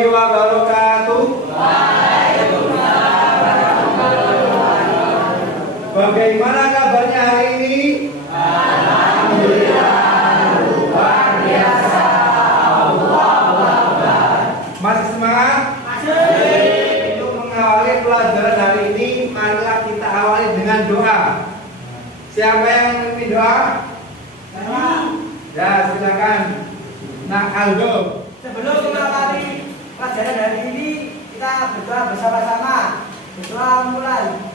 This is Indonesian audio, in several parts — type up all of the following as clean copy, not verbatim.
warahmatullahi wabarakatuh. Bagaimana kabarnya hari ini? Alhamdulillah, luar biasa. Allahu Akbar. Masih semangat? Masih. Untuk mengawali pelajaran hari ini, marilah kita awali dengan doa. Siapa yang memimpin doa? Ya, silakan. Nah, Aldo. Sebelum mengawali pelajaran hari ini, kita berdoa bersama-sama. Berdoa mulai.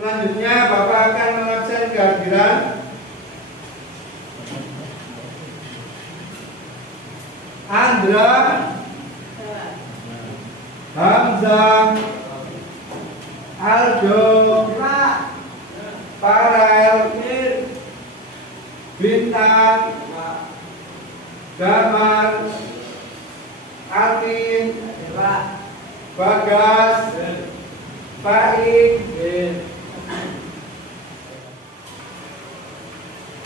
Selanjutnya Bapak akan mengabsen kehadiran Andra, Hamzah, Aldo, Farel, Bintang, Damar, Atin, Bagas, Faik.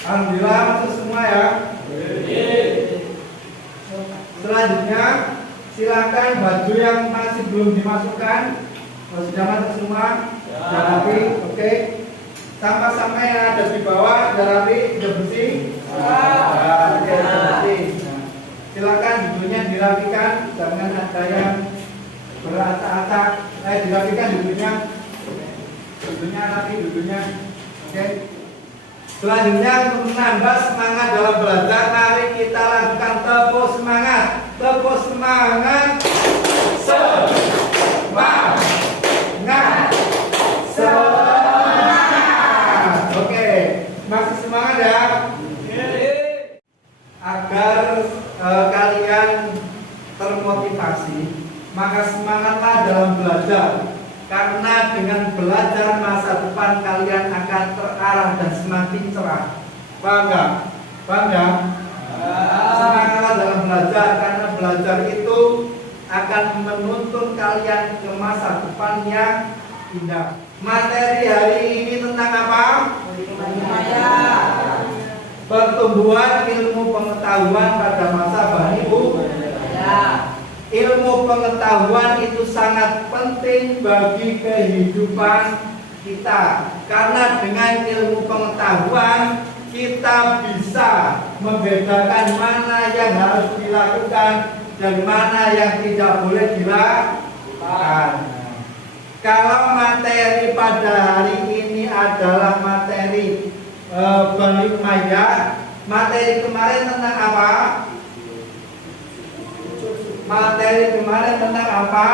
Alhamdulillah masuk semua ya. Selanjutnya silakan baju yang masih belum dimasukkan, kalau sudah masuk semua, sudah rapi, oke. Sampah-sampah yang ada di bawah sudah rapi, sudah bersih. Oke, sudah bersih. Silakan bukunya dirapikan, jangan ada yang beracak-acak. Dirapikan bukunya rapi, bukunya. Oke. Selanjutnya untuk menambah semangat dalam belajar, mari kita lakukan tepuk semangat. Tepuk semangat. Semangat. Semangat. Oke, masih semangat ya. Agar kalian termotivasi, maka semangatlah dalam belajar. Karena dengan belajar masa depan kalian akan terarah dan semakin cerah. Paham nggak? Paham nggak? Semangatlah dalam belajar, karena belajar itu akan menuntun kalian ke masa depan yang indah. Materi hari ini tentang apa? Pertumbuhan ilmu pengetahuan pada masa Bani Umayyah. Ilmu pengetahuan itu sangat penting bagi kehidupan kita, karena dengan ilmu pengetahuan kita bisa membedakan mana yang harus dilakukan dan mana yang tidak boleh dilakukan. Kalau materi pada hari ini adalah materi Bani Umayyah, materi kemarin tentang apa? Materi kemarin tentang apa?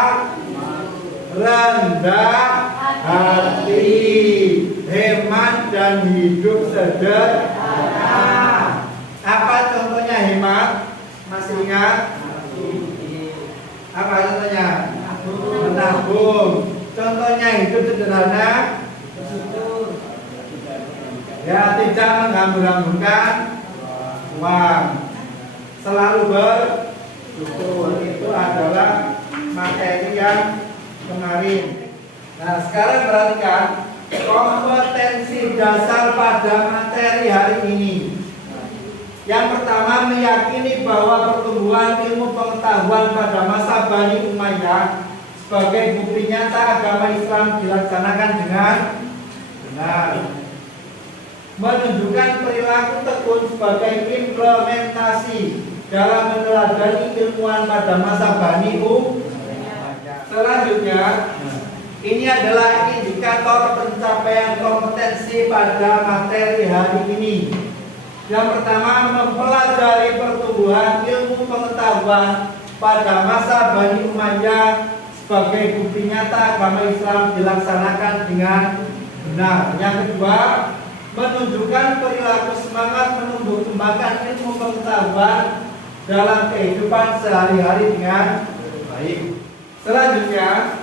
Rendah hati, hemat dan hidup sederhana. Apa contohnya hemat? Masih ingat? Apa contohnya? Menabung. Contohnya hidup sederhana? Ya, tidak menghambur-hamburkan uang. Selalu bersyukur. Itu adalah materi yang kemarin. Nah, sekarang perhatikan kompetensi dasar pada materi hari ini. Yang pertama, meyakini bahwa pertumbuhan ilmu pengetahuan pada masa Bani Umayyah sebagai bukti nyata agama Islam dilaksanakan dengan benar. Menunjukkan perilaku tekun sebagai implementasi dalam meneladani ilmuwan pada masa Bani Umayyah. Selanjutnya, ini adalah indikator pencapaian kompetensi pada materi hari ini. Yang pertama, mempelajari pertumbuhan ilmu pengetahuan pada masa Bani Umayyah sebagai bukti nyata agama Islam dilaksanakan dengan benar. Yang kedua, menunjukkan perilaku semangat menumbuh kembangkan ilmu pengetahuan dalam kehidupan sehari-hari dengan baik. Selanjutnya,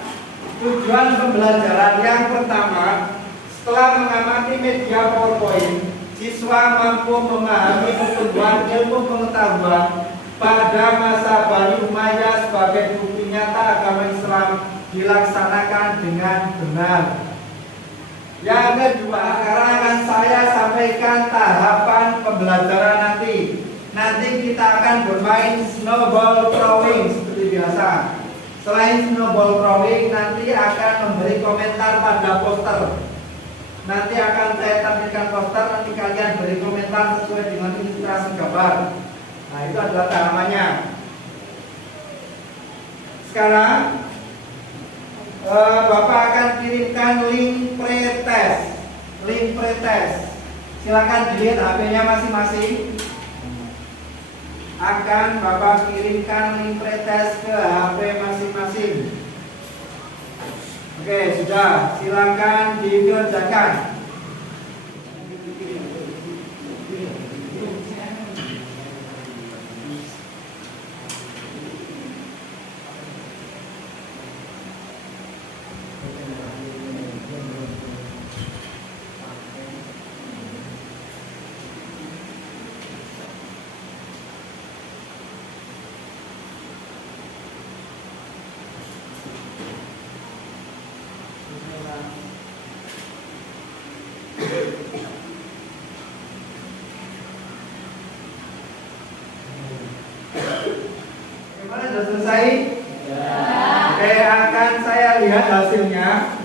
tujuan pembelajaran yang pertama, setelah mengamati media PowerPoint, siswa mampu memahami pertumbuhan ilmu pengetahuan pada masa Bani Umayyah sebagai bukti nyata agama Islam dilaksanakan dengan benar. Yang kedua, sekarang akan saya sampaikan tahapan pembelajaran nanti. Nanti kita akan bermain snowball throwing seperti biasa. Selain snowball throwing, nanti akan memberi komentar pada poster. Nanti akan saya tampilkan poster, nanti kalian beri komentar sesuai dengan ilustrasi gambar. Nah, itu adalah tahapannya. Sekarang Bapak akan kirimkan link pretest. Silakan dilihat HP-nya masing-masing. Akan Bapak kirimkan link pretest ke HP masing-masing. Oke, sudah. Silakan dikerjakan. Gimana, sudah selesai? Ya. Oke, akan saya lihat hasilnya.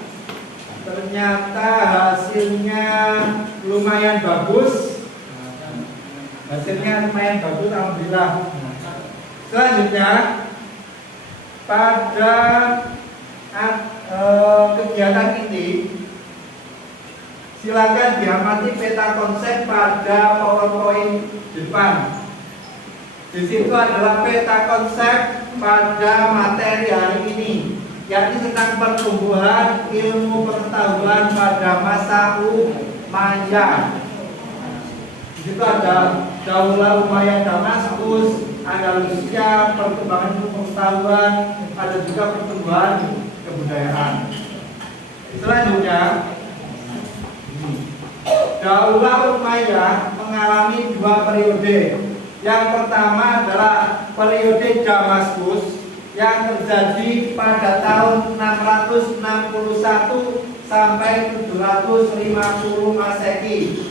Ternyata hasilnya lumayan bagus. Alhamdulillah. Selanjutnya, pada kegiatan ini, silakan diamati peta konsep pada PowerPoint depan. Di situ adalah peta konsep pada materi hari ini, yakni tentang pertumbuhan ilmu pengetahuan pada masa Umayyah. Di situ ada Daulah Umayyah Damaskus, Andalusia, perkembangan ilmu pengetahuan, ada juga pertumbuhan kebudayaan. Selanjutnya, Daulah Umayyah mengalami dua periode. Yang pertama adalah periode Damaskus yang terjadi pada tahun 661 sampai 750 Masehi.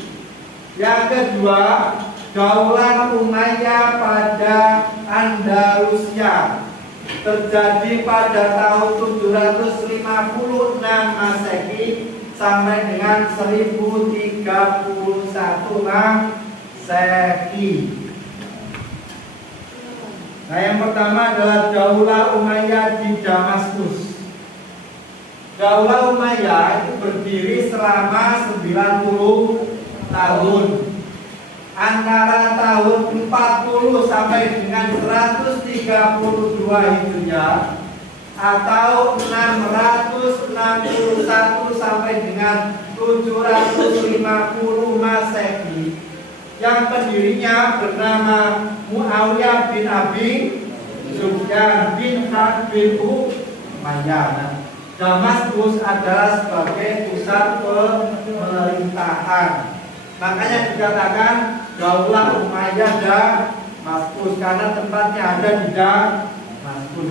Yang kedua, Daulah Umayyah pada Andalusia terjadi pada tahun 756 Masehi sampai dengan 1031 Masehi. Nah, yang pertama adalah Daulah Umayyah di Damaskus. Daulah Umayyah itu berdiri selama 90 tahun. Antara tahun 40 sampai dengan 132 Hijriah atau 661 sampai dengan 750 Masehi. Yang pendirinya bernama Muawiyah bin Abi Sufyan bin Harb bin Umayyah. Damaskus adalah sebagai pusat pemerintahan. Makanya dikatakan Daulah Umayyah Damaskus karena tempatnya ada di Damaskus.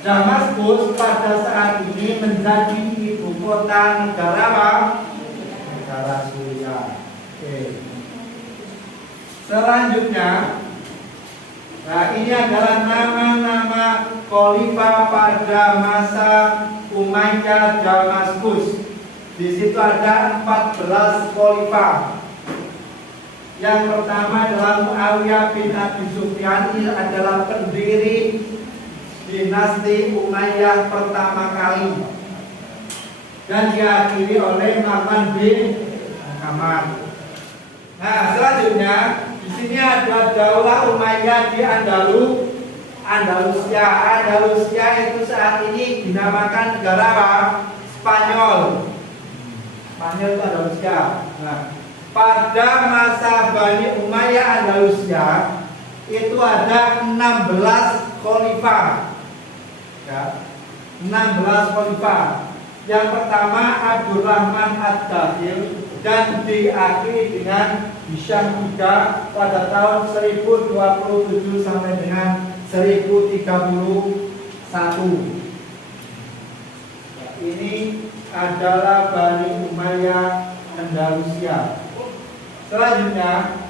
Damaskus pada saat ini menjadi ibu kota negara apa? Negara Suriah. Oke. Selanjutnya, nah ini adalah nama-nama khalifah pada masa Umayyah Damaskus. Di situ ada 14 khalifah. Yang pertama adalah Muawiyah bin Abi Sufyan, ini adalah pendiri dinasti Umayyah pertama kali. Dan diakhiri oleh Marwan bin Hamad. Nah, selanjutnya di sini ada Daulah Umayyah di Andalusia. Andalusia itu saat ini dinamakan negara apa? Spanyol. Spanyol itu Andalusia. Nah, pada masa Bani Umayyah Andalusia itu ada 16 khalifah. Ya, 16 khalifah. Yang pertama Abdurrahman Ad-Dakhil dan diakhiri dengan Hisham III pada tahun 1027 sampai dengan 1031. Ini adalah Bani Umayyah Andalusia. Selanjutnya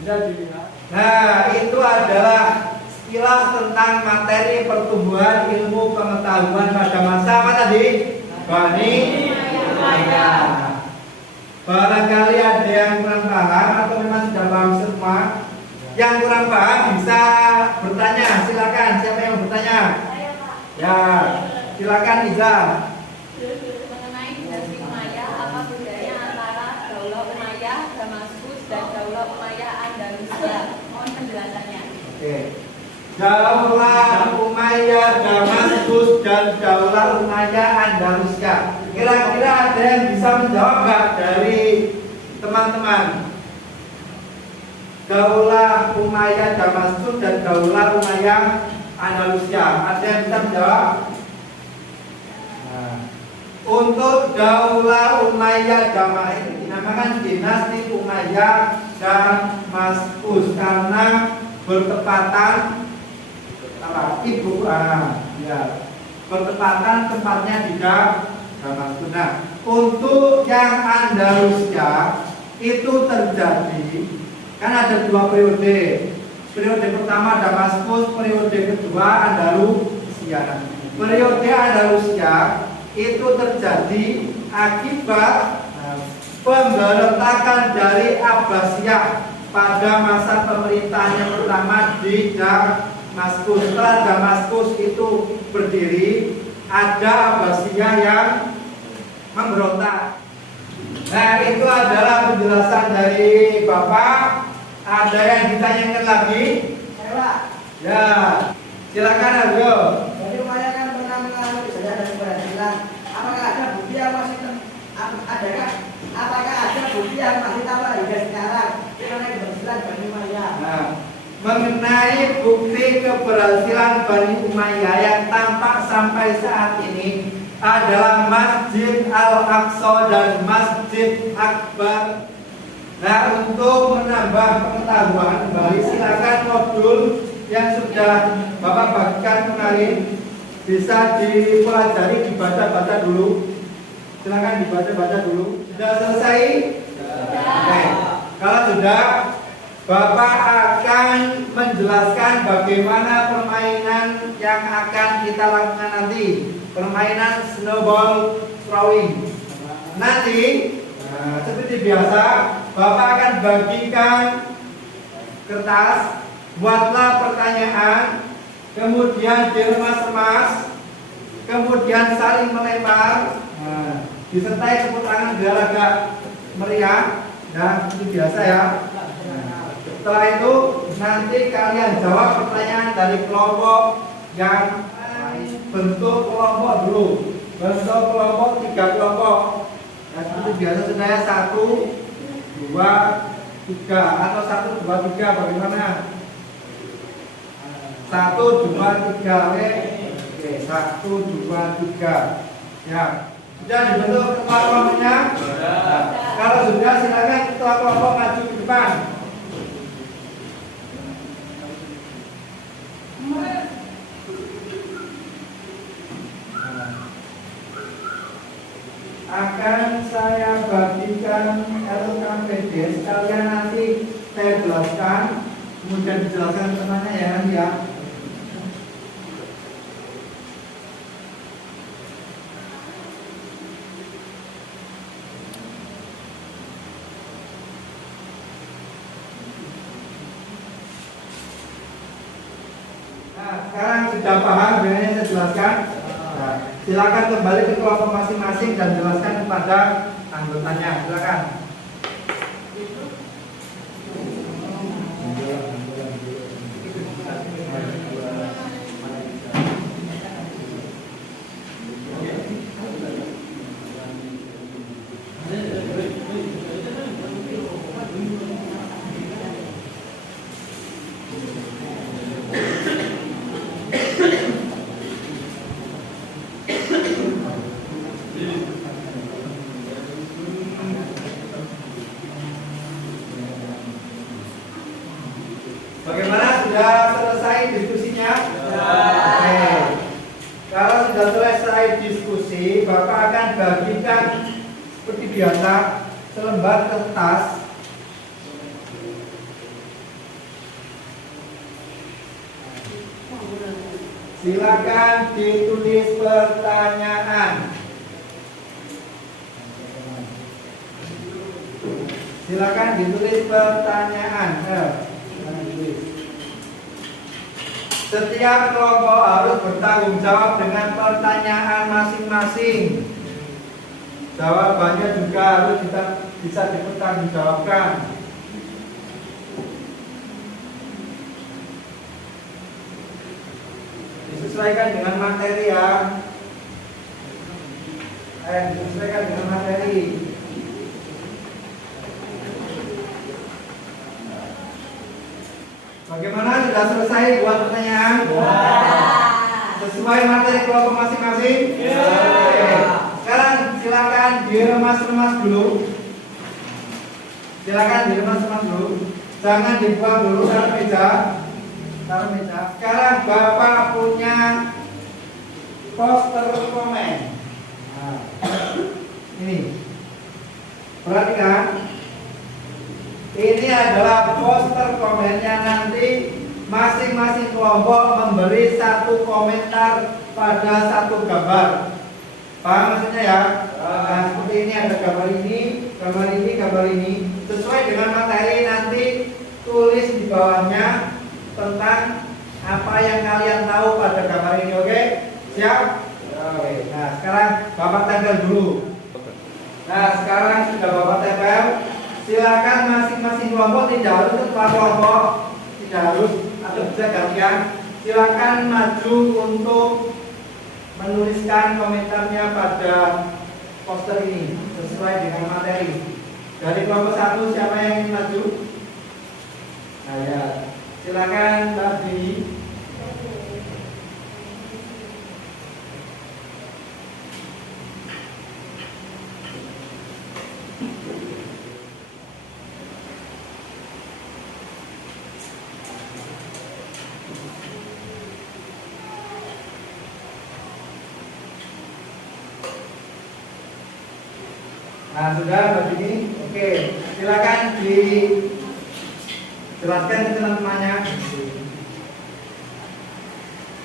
bisa dilihat. Nah, itu adalah sekilas tentang materi pertumbuhan ilmu pengetahuan pada masa apa tadi? Bani Umayyah. Barangkali ada yang kurang paham atau memang sudah paham semua. Yang kurang paham bisa bertanya, silakan. Siapa yang bertanya? Saya, Pak. Ya, silakan Iza. Mengenai dinasti Umayyah, apa bedanya antara Daulah Umayyah Damaskus dan Daulah Umayyah Andalusia? Mohon penjelasannya. Oke. Daulah Umayyah Damaskus dan Daulah Umayyah Andalusia. Kira-kira ada yang bisa menjawab nggak dari teman-teman? Daulah Umayyah Damaskus dan Daulah Umayyah Andalusia. Ada yang bisa menjawab? Nah, untuk Daulah Umayyah Damaskus dinamakan dinasti Umayyah Damaskus karena bertepatan apa? Ya, bertepatan tempatnya di Damaskus. Nah, untuk yang Andalusia itu terjadi kan ada dua periode. Periode pertama Damaskus, periode kedua Andalusia. Periode Andalusia itu terjadi akibat pemberontakan dari Abbasiyah pada masa pemerintahan yang pertama di Damaskus. Setelah Damaskus itu berdiri, ada Abbasiyah yang memberontak. Nah, itu adalah penjelasan dari Bapak. Ada yang ditanyakan lagi? Saya, Pak. Ya, silakan Aryo. Jadi Umayyah kan pernah mengalami kejayaan dan keberhasilan. Apakah ada bukti yang masih apakah ada bukti yang masih tampak hingga sekarang mengenai keberhasilan Bani Umayyah? Nah, mengenai bukti keberhasilan Bani Umayyah yang tampak sampai saat ini adalah Masjid Al-Aqsa dan Masjid Akbar. Nah, untuk menambah pengetahuan kembali, silakan modul yang sudah Bapak bagikan kemarin bisa dipelajari, dibaca-baca dulu. Silakan dibaca-baca dulu. Sudah selesai? Oke. Kalau sudah, Bapak akan menjelaskan bagaimana permainan yang akan kita lakukan nanti. Permainan snowball throwing. Nanti seperti biasa, Bapak akan bagikan kertas, buatlah pertanyaan, kemudian diremas-remas, kemudian saling melempar, disertai tepuk tangan biar agak meriah. Nah, itu biasa ya. Setelah itu nanti kalian jawab pertanyaan dari kelompok yang bentuk kelompok dulu. Bentuk kelompok 3 kelompok. Nah, seperti biasa saya 1, 2, 3 atau 1, 2, 3 bagaimana? 1, 2, 3 oke. Oke, 1, 2, 3. Ya. Sudah dibentuk ketua kelompoknya? Nah, kalau sudah silakan ketua kelompok maju ke depan. Akan saya bagikan LKPD sekalian nanti saya jelaskan, kemudian dijelaskan temannya ya nanti ya. Nah, sekarang sudah paham dengan yang saya jelaskan? Nah, silakan kembali ke kelompok masing-masing dan jelaskan kepada anggotanya. Silakan. biasa selembar kertas. Silakan ditulis pertanyaan. Silakan ditulis pertanyaan. Silakan ditulis. Setiap kelompok harus bertanggung jawab dengan pertanyaan masing-masing. Jawabannya juga harus bisa dipertanggungjawabkan. Disesuaikan dengan materi ya. Disesuaikan dengan materi. Bagaimana, sudah selesai buat pertanyaan? Sesuai materi kelompok masing-masing? Oke. Sekarang silakan diremas-remas dulu. Silakan diremas-remas dulu. Jangan dibuang dulu, taruh meja. Taruh meja. Sekarang Bapak punya poster komen. Nah, ini. Perhatikan. Ini adalah poster komennya, nanti masing-masing kelompok memberi satu komentar pada satu gambar. Paham maksudnya ya? Nah, seperti ini, ada gambar ini, gambar ini, gambar ini. Sesuai dengan materi nanti tulis di bawahnya tentang apa yang kalian tahu pada gambar ini, oke? Siap? Oke. Nah, sekarang Bapak tempel dulu. Nah, sekarang sudah Bapak tempel. Silakan masing-masing kelompok, tidak harus ketua kelompok, tidak harus, atau bisa gantian. Silakan maju untuk menuliskan komentarnya pada poster ini sesuai dengan materi. Dari kelompok 1 siapa yang ingin maju? Nah, ya. Silakan Mbak Dini. Nah, sudah Mbak Dini. Oke, silakan dijelaskan ke teman-temannya.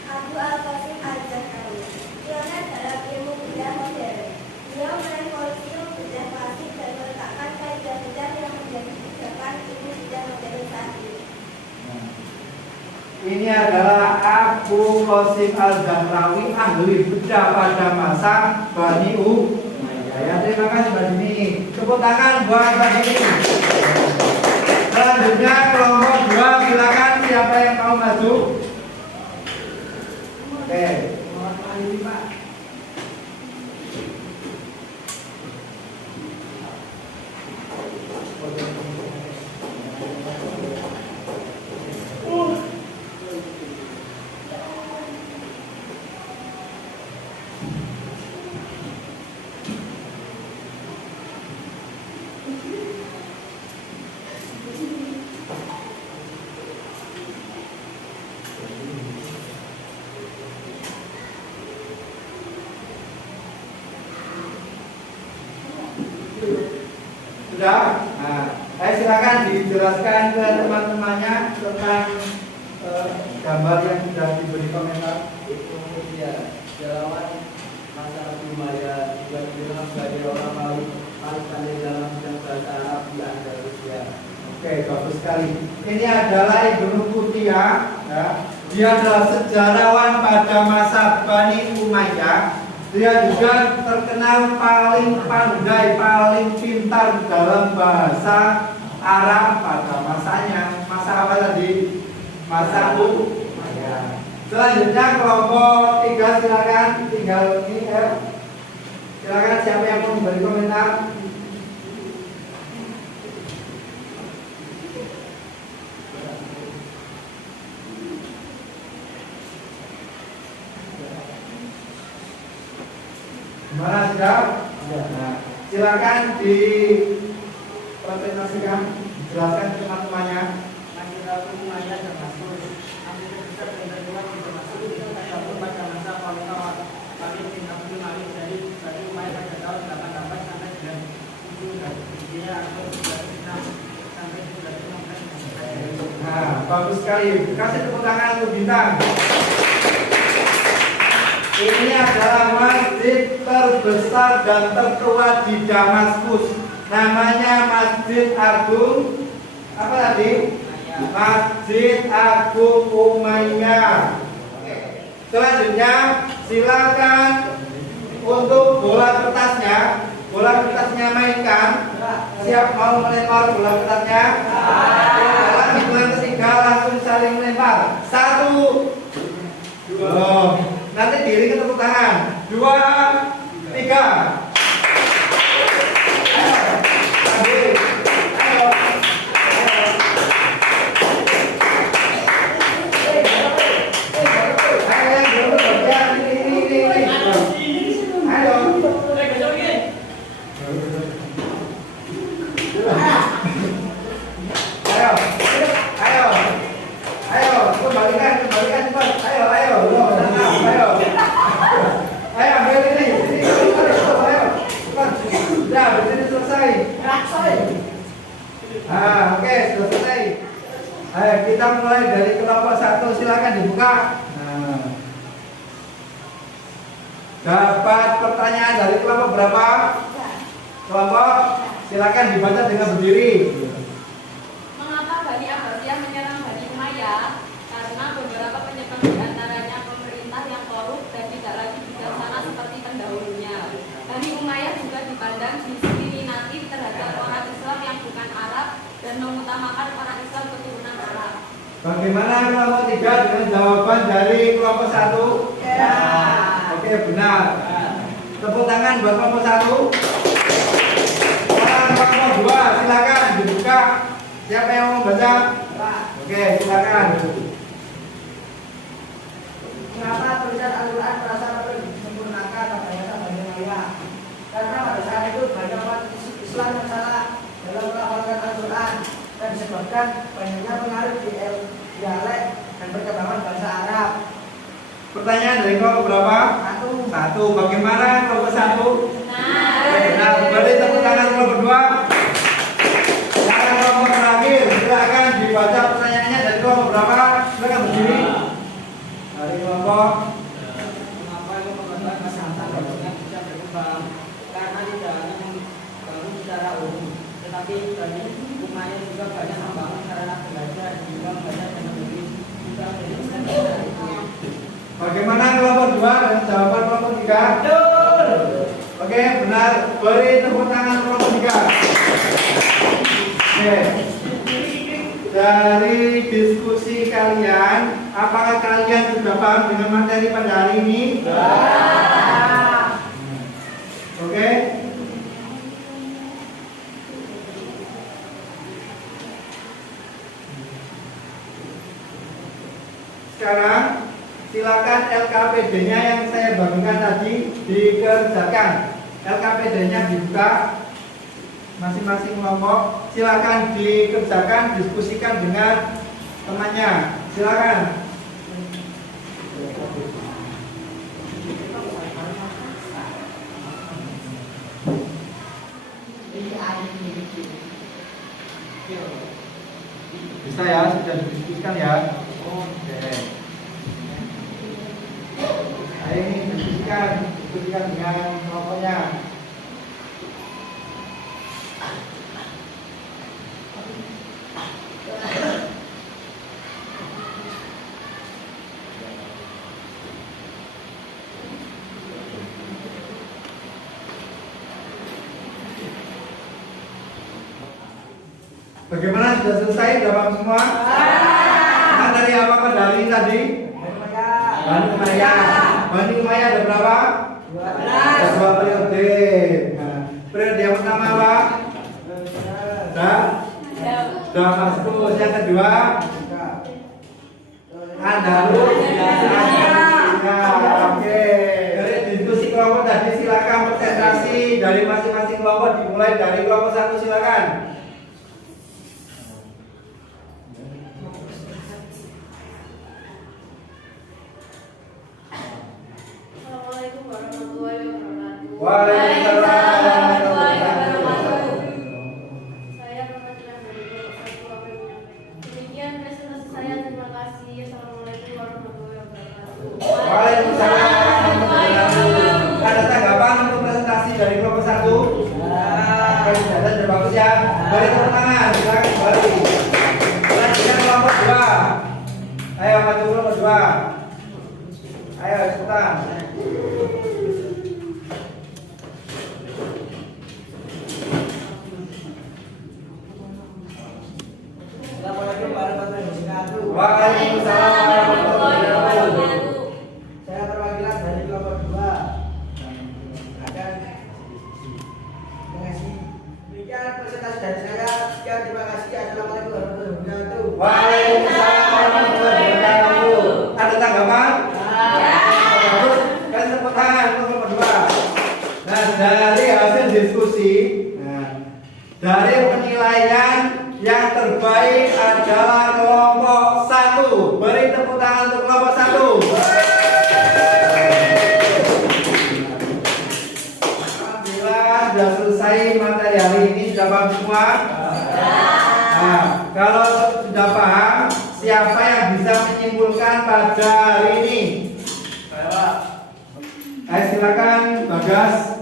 Abu Al-Qasim Al-Zakari, pioner dalam ilmu bedah modern. Beliau merevolusi bedah klasik dan meletakkan kaidah bedah yang menjadi pijakan ilmu bedah modern saat ini. Ini adalah Abu Qasim Al-Zakrawi, ahli bedah pada masa Bani Umayyah. Ya, terima kasih Mbak Dini. Tepuk tangan buat Mbak Dini. Selanjutnya kelompok 2, silakan siapa yang mau maju? Oke. Sudah? Nah, silakan dijelaskan ke teman-temannya tentang gambar yang sudah diberi komentar. Itu ya, jalawan masa Umayyah juga dikenal sebagai orang paling pandai dalam bidang bahasa Arab di Andalusia. Oke, bagus sekali. Ini adalah Ibnu Qutiyah, ya. Dia adalah sejarawan pada masa Bani Umayyah. Dia juga terkenal paling pandai, paling pintar dalam bahasa Arab pada masanya. Masa apa tadi? Masa Umayyah. Selanjutnya kelompok 3 silakan, tinggal ini ya. Silakan siapa yang mau memberi komentar? Gimana sudah? Nah, silakan dipresentasikan, jelaskan ke teman-temannya. Masyarakat Umayyah termasuk hampir besar dan terkuat termasuk tergabung pada masa Khalifah Walid bin Abdul Malik dari Bani Umayyah pada tahun 88 sampai Nah, bagus sekali. Kasih tepuk tangan untuk Bintang. Ini adalah masjid terbesar dan tertua di Damaskus. Namanya Masjid Agung apa tadi? Masjid Agung Umayyah. Selanjutnya silakan untuk bola kertasnya. Bola kertasnya mainkan. Siap mau melempar bola kertasnya? Dalam hitungan ketiga langsung saling melempar. 1, 2. Nanti diri ke tepuk tangan. 2, 3. Ayo. Ayo. Oke, sudah selesai. Ayo kita mulai dari kelompok 1, silakan dibuka. Dapat pertanyaan dari kelompok berapa? Kelompok, silakan dibaca dengan berdiri. Mengapa Bani Abbasiyah menyerang Bani Umayyah? Karena beberapa penyebab diantaranya pemerintah yang korup dan tidak lagi bijaksana seperti pendahulunya. Bani Umayyah juga dipandang diskriminatif terhadap orang Islam yang bukan Arab dan mengutamakan orang Islam keturunan Arab. Bagaimana kelompok 3 dengan jawaban dari kelompok 1? Ya. Oke, benar. Tepuk tangan buat kelompok 1. Kelompok 2, silakan dibuka. Siapa yang mau baca? Oke, silakan. Mengapa tulisan Al-Quran merasa perlu disempurnakan pada Bani Umayyah? Karena pada saat itu banyak umat Islam yang salah dalam melafalkan Al-Quran dan disebabkan banyaknya pengaruh dialek dan perkembangan bahasa Arab. Pertanyaan dari kelompok berapa? 1. Bagaimana kelompok 1? Benar. Beri tepuk tangan kelompok 2. Yang kelompok terakhir, silakan dibaca pertanyaannya dari kelompok berapa? Silakan berdiri. Dari kelompok. Mengapa itu pembangunan kesehatan bangunan bisa berkembang? Karena tidak hanya membangun secara umum, tetapi Bani Umayyah juga banyak membangun sarana belajar, juga belajar dan menulis, juga menjadikan itu. Bagaimana kelompok 2 dan jawaban kelompok 3? Oke, benar. Beri tepuk tangan kelompok 3. Oke. Dari diskusi kalian, apakah kalian sudah paham dengan materi pada hari ini? Oke. Sekarang silakan LKPD-nya yang saya bagikan tadi dikerjakan. LKPD-nya dibuka masing-masing kelompok. Silakan dikerjakan, diskusikan dengan temannya. Silakan. Bisa ya, sudah didiskusikan ya. Oke. Ayo ini diskusikan dengan kelompoknya. Bagaimana, sudah selesai? Sudah paham semua? Materi apa dari tadi? Bani Umayyah. Bani Umayyah ada berapa? 12. Ada 2 periode. Nah, periode yang pertama apa? Damaskus. Yang kedua? Andalus. Oke. Dari diskusi kelompok tadi silakan presentasi dari masing-masing kelompok, dimulai dari kelompok 1, silakan. Assalamualaikum warahmatullahi wabarakatuh. Waalaikumsalam warahmatullahi wabarakatuh. sudah bagus ya. Beri tepuk tangan, silakan kembali. Selanjutnya kelompok 2. Ayo maju kelompok 2. Ayo cepetan. Assalamualaikum warahmatullahi wabarakatuh. Waalaikumsalam warahmatullahi wabarakatuh. Saya perwakilan dari kelompok 2 akan mengasih demikian presentasi dari saya. Sekian, terima kasih. Assalamualaikum warahmatullahi wabarakatuh. Waalaikumsalam warahmatullahi wabarakatuh. Ada tanggapan? Bagus. Kalian tepuk tangan untuk kelompok 2. Nah, dari hasil diskusi, dari penilaian yang terbaik adalah kelompok 1. Beri tepuk tangan untuk kelompok 1. Alhamdulillah sudah selesai materi hari ini. Sudah paham semua? Nah, kalau sudah paham, siapa yang bisa menyimpulkan pada hari ini? Ayo silakan, Bagas.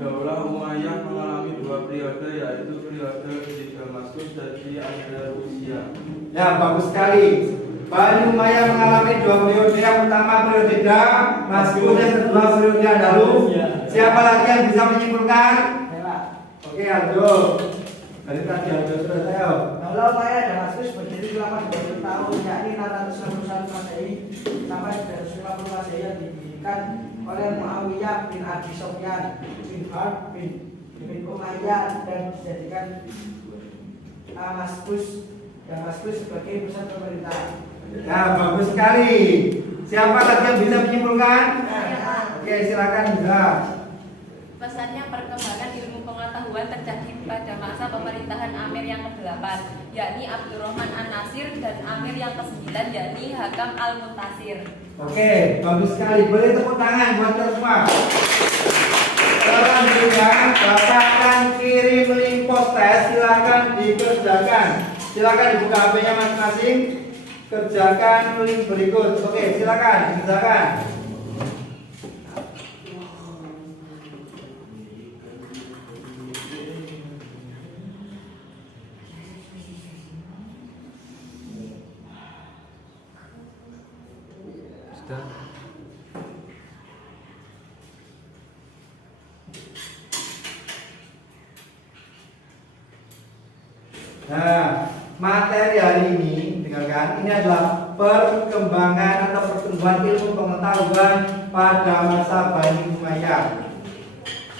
Daulah Umayyah mengalami 2 periode, yaitu periode di Damaskus dan di Andalusia. Ya, bagus sekali. Bani Umayyah mengalami 2 periode. Yang pertama periode Damaskus, yang kedua periode Andalus. Siapa lagi yang bisa menyimpulkan? Oke, Aldo. Dari tadi Aldo sudah saya. Daulah Umayyah Damaskus berdiri selama 20 tahun, yakni 661 Masehi sampai 950 Masehi, yang didirikan oleh Muawiyah bin Abi Sufyan bin Harb bin Umayyah dan dijadikan Damaskus sebagai pusat pemerintahan. Nah, bagus sekali. Siapa lagi yang bisa menyimpulkan? Oke, silakan bisa. Pesatnya perkembangan ilmu pengetahuan terjadi pada masa pemerintahan Amir yang ke-8, yakni Abdurrahman An-Nasir, dan Amir yang ke-9, yakni Hakam Al-Muntasir. Oke, bagus sekali. Beri tepuk tangan buat kita semua. Selanjutnya, Bapak akan kirim link post test. Silakan dikerjakan. Silakan dibuka HP-nya masing-masing. Kerjakan link berikut. Oke, silakan dikerjakan. Nah, materi hari ini, dengarkan, ini adalah perkembangan atau pertumbuhan ilmu pengetahuan pada masa Bani Umayyah.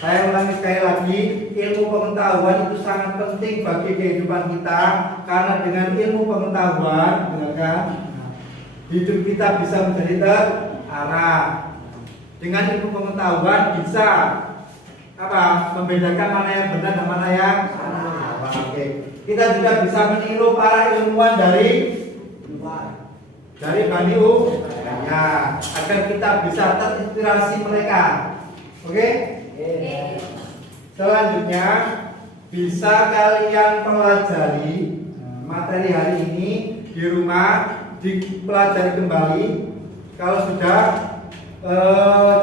Saya ulangi sekali lagi, ilmu pengetahuan itu sangat penting bagi kehidupan kita, karena dengan ilmu pengetahuan, dengarkan, hidup kita bisa menjadi terarah. Dengan ilmu pengetahuan bisa membedakan mana yang benar dan mana yang salah. Oke. Kita juga bisa meniru para ilmuwan dari Bani Umayyah agar kita bisa terinspirasi mereka. Oke? Selanjutnya bisa kalian pelajari materi hari ini di rumah, dipelajari kembali. Kalau sudah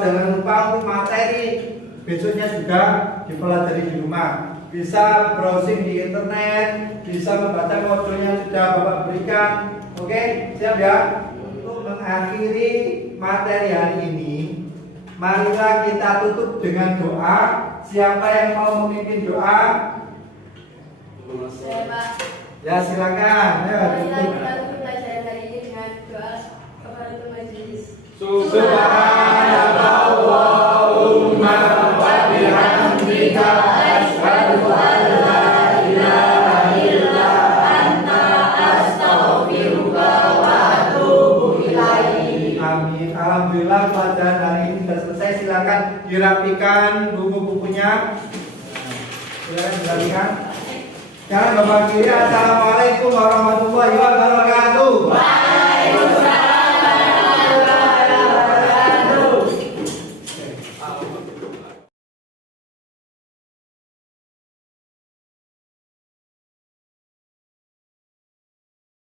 jangan lupa untuk materi besoknya juga dipelajari di rumah. Bisa browsing di internet, bisa membaca modul yang sudah Bapak berikan. Oke, siap ya? Untuk mengakhiri materi hari ini, marilah kita tutup dengan doa. Siapa yang mau memimpin doa? Saya, Pak. Ya, silakan. Ayo, tutup. Kita tutup pelajaran hari ini dengan doa kafaratul majelis. Subhanallahumma wa bihamdika asyhadu an la ilaha illa anta astaghfiruka wa atubu ilaik. Amin. Alhamdulillah pelajaran hari ini sudah selesai. Silakan dirapikan buku-bukunya. Silakan dirapikan. Jangan lupa kiri. Assalamualaikum warahmatullahi wabarakatuh.